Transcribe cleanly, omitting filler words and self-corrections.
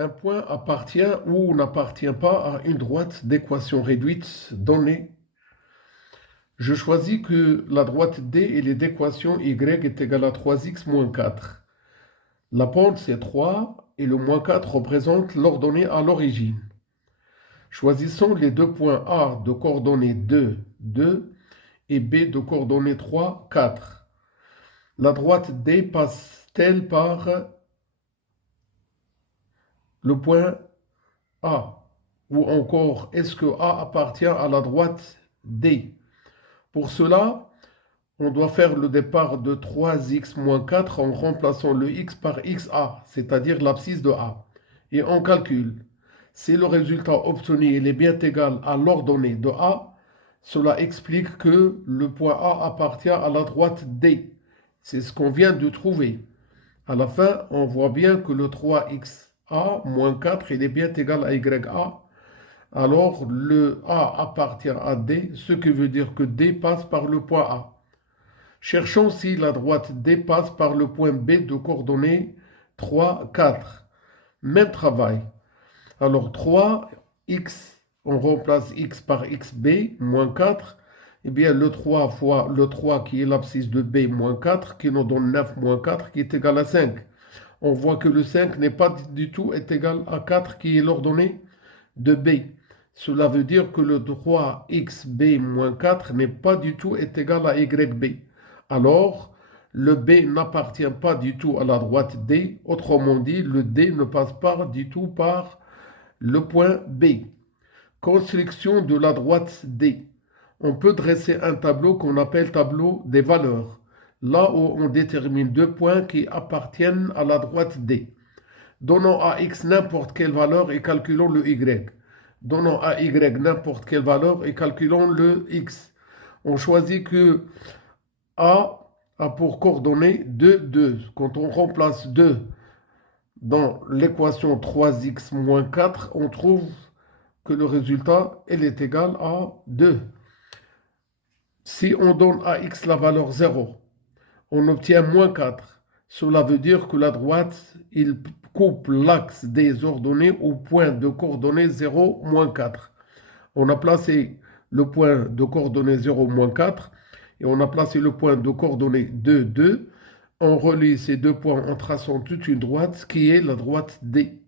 Un point appartient ou n'appartient pas à une droite d'équation réduite donnée. Je choisis que la droite D et les d'équation y est égale à 3x moins 4. La pente c'est 3 et le moins 4 représente l'ordonnée à l'origine. Choisissons les deux points A de coordonnées 2, 2 et B de coordonnées 3, 4. La droite D passe-t-elle par le point A? Ou encore, est-ce que A appartient à la droite D? Pour cela, on doit faire le départ de 3x moins 4 en remplaçant le x par xa, c'est-à-dire l'abscisse de A. Et on calcule. Si le résultat obtenu est bien égal à l'ordonnée de A, cela explique que le point A appartient à la droite D. C'est ce qu'on vient de trouver. À la fin, on voit bien que le 3xa moins 4 il est bien égal à ya. Alors, le A appartient à D, ce qui veut dire que D passe par le point A. Cherchons si la droite D passe par le point B de coordonnées 3, 4. Même travail. Alors 3x, on remplace x par xb, moins 4. Eh bien, le 3 fois le 3 qui est l'abscisse de b, moins 4, qui nous donne 9 moins 4, qui est égal à 5. On voit que le 5 n'est pas du tout égal à 4, qui est l'ordonnée de b. Cela veut dire que le 3xb moins 4 n'est pas du tout égal à yb. Alors, le b n'appartient pas du tout à la droite D. Autrement dit, le D ne passe pas du tout par le point B. Construction de la droite D. On peut dresser un tableau qu'on appelle tableau des valeurs, là où on détermine deux points qui appartiennent à la droite D. Donnons à x n'importe quelle valeur et calculons le y. Donnons à y n'importe quelle valeur et calculons le x. On choisit que A a pour coordonnée 2, 2. Quand on remplace 2 dans l'équation 3x moins 4, on trouve que le résultat est égal à 2. Si on donne à x la valeur 0, on obtient moins 4. Cela veut dire que la droite, il coupe l'axe des ordonnées au point de coordonnées 0, moins 4. On a placé le point de coordonnées 0, moins 4 et on a placé le point de coordonnées 2, 2. On relie ces deux points en traçant toute une droite qui est la droite D.